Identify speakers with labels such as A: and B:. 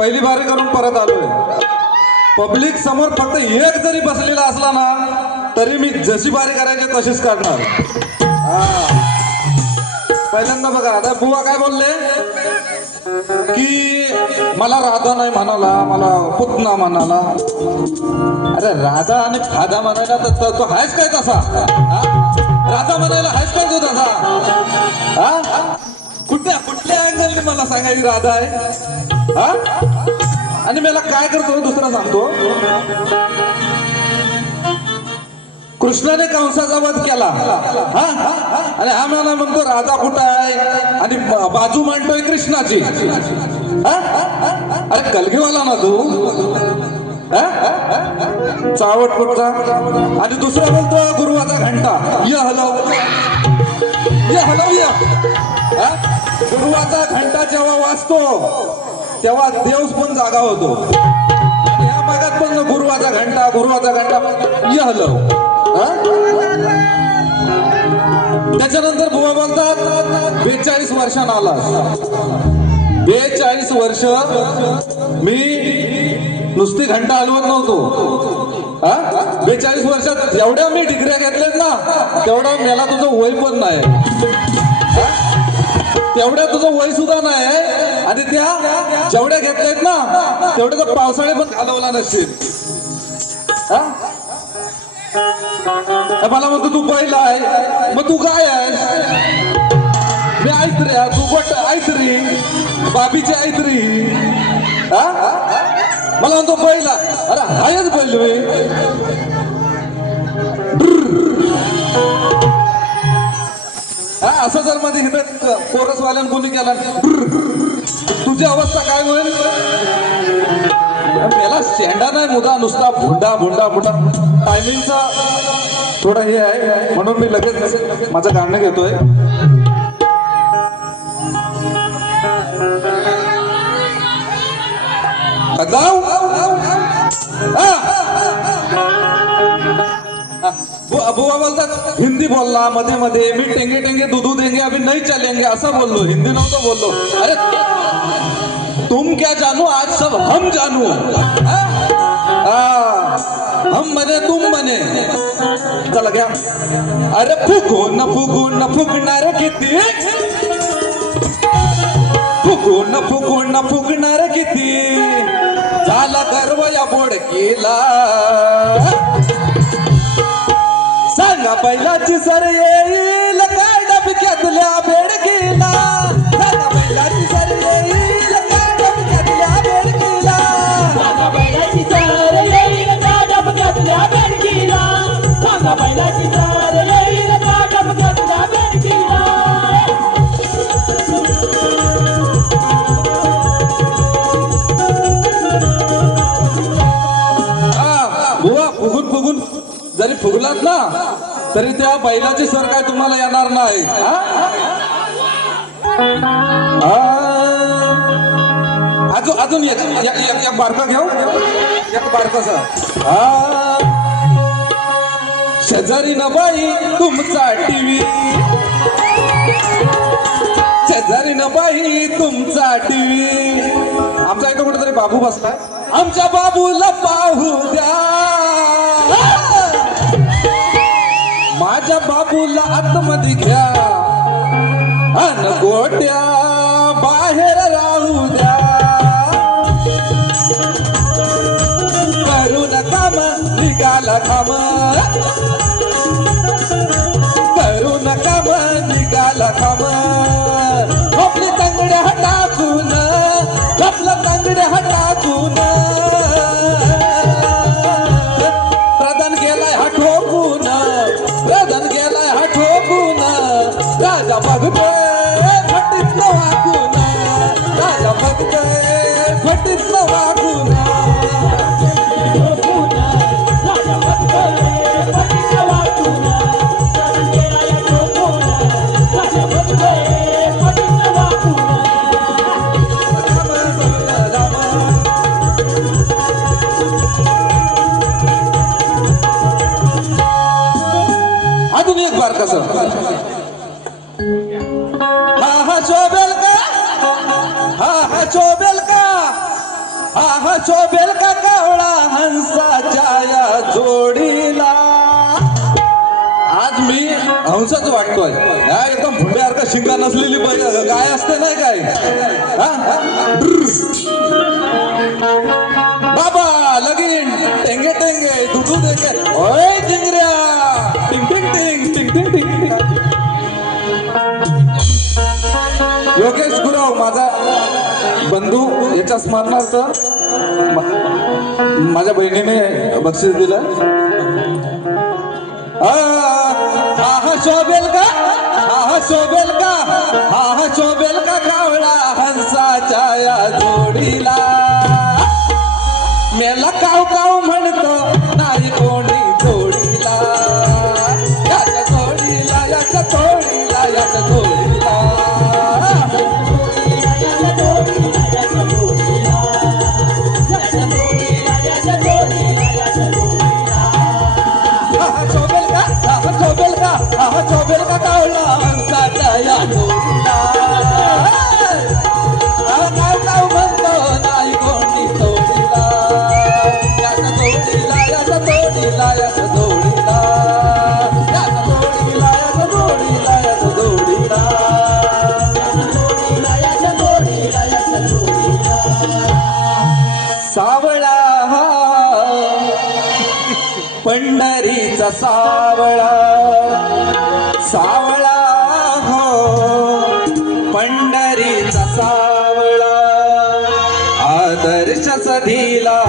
A: पहिली बारी करून परत आलोय. पब्लिक समोर फक्त एक जरी बसलेला असला ना तरी मी जशी बारी करायची तशीच काढणार. हा. पहिल्यांदा बघा आता बुवा काय बोलले? की मला राधा नाही म्हणाला मला पुतना म्हणाला. अरे राधा आणि फादा म्हणायला तर तो- तो आहेच काय तसा? राधा म्हणायला आहेच काय तो तसा? हा? कुठल्या कुठल्या अँगलने मला सांगायची राधा आहे? हा? आणि मला काय करतो दुसरा सांगतो. कृष्णाने कंसाचा वध केला. हा? आणि हा मला म्हणतो राधा कुठं आहे? आणि बाजू मांडतोय कृष्णाची. अरे कलगीवाला ना तू. चावट कुठचा? आणि दुसरा बोलतो गुरुवाचा घंटा. ये हलव ये हलव ये. गुरुवाचा घंटा जेव्हा वाचतो तेव्हा देवस पण जागा होतो. या भागात पण गुरुवाचा घंटा गुरुवाचा घंटा ये त्याच्यानंतर बुवा बोलतात बेचाळीस वर्षांना आला बेचाळीस वर्ष मी नुसती घंटा हलवत नव्हतो. हा? बेचाळीस वर्षात जेवढ्या मी डिग्र्या घेतल्यात ना तेवढा मला तुझं वय पण नाही. तेवढ्या तुझं वय सुद्धा नाही. आणि त्या जेवढ्या घेतल्यात ना तेवढ्या तर पावसाळे पण घालवला नसतील हा? मला म्हणतो तू पहिला आहे मग तू काय आहेस? मी ऐत्री रे तू ऐक ऐत्री बाबीची ऐत्री हा? मला म्हणतो पहिला अरे हायच बैल मी असं जर मध्ये इथं कोरसवाल्यानं कोणी केला तुझी अवस्था काय होईल? याला शेंडा नाही मुदा नुसता भुंडा भुंडा भुंडा. टायमिंगचा थोडा हे आहे. म्हणून मी लगेच माझं गाणं घेतोय. अबुआ बोलतात हिंदी बोलला मध्ये मध्ये मी टेंगे टेंगे दुधू देंगे अभी नहीं चलेंगे असं बोललो. हिंदी नव्हतं बोललो. अरे तुम क्या जानो? आज सब हम जानू. हाँ? हम बने तुम बने चला घ्या अरे फुगू न फुगू न फुगणार किती? फुगून फुगून फुगणार किती? झाला गर्व या बोडकीला. सांगा बैलाची सर येईल काय डबक्यातल्या बेडकीला? सांगा पहिलाची सर येईल काय डबक्यातल्या बेडकीला?
B: बैलाची येईल डबक्यातल्या बेडकीला? बैलाची येईल डबक्यातल्या बेडकीला?
A: बुवा फुगून फुगून. जरी फुगलात ना तरी त्या बैलाची सर काय तुम्हाला येणार नाही हा? अजून अजून एक बारका घेऊ? एक बारकासा शेजारी न बाई तुमचा टीव्ही. शेजारी न बाई तुमचा टीव्ही. आमचा इथं कुठेतरी बाबू बसलाय. आमच्या बाबूला पाहू द्या. माझ्या बाबूला आतमध्ये घ्या. अन गोट्या बाहेर राहू द्या. करू नका मग निघाला खाम करू नका मग निघाला बारकास हा हा
B: चोबेल का? हा हा चोबेल
A: का? हा हा चोबेल का कावळा हंसाच्या या जोडीला? आज मी हंसाच वाटतोय. एकदम फुट्यासारखा शिंगा नसलेली काय असते नाही काय? हा? नाव माझा बंधू याच्या स्मरणार्थ माझ्या बहिणीने बक्षीस दिलं. हा हा शोभेल का? हा शोभेल का? हा शोभेल का कावळा हंसाच्या या जोडीला? मेला काव काव म्हणतो नाही कोणी जोडीला. याच्या जोडीला याच्या जोडीला याच्या जोडीला पंढरीचा सावळा. सावळा हो पंढरीचा सावळा. आदर्श सधीला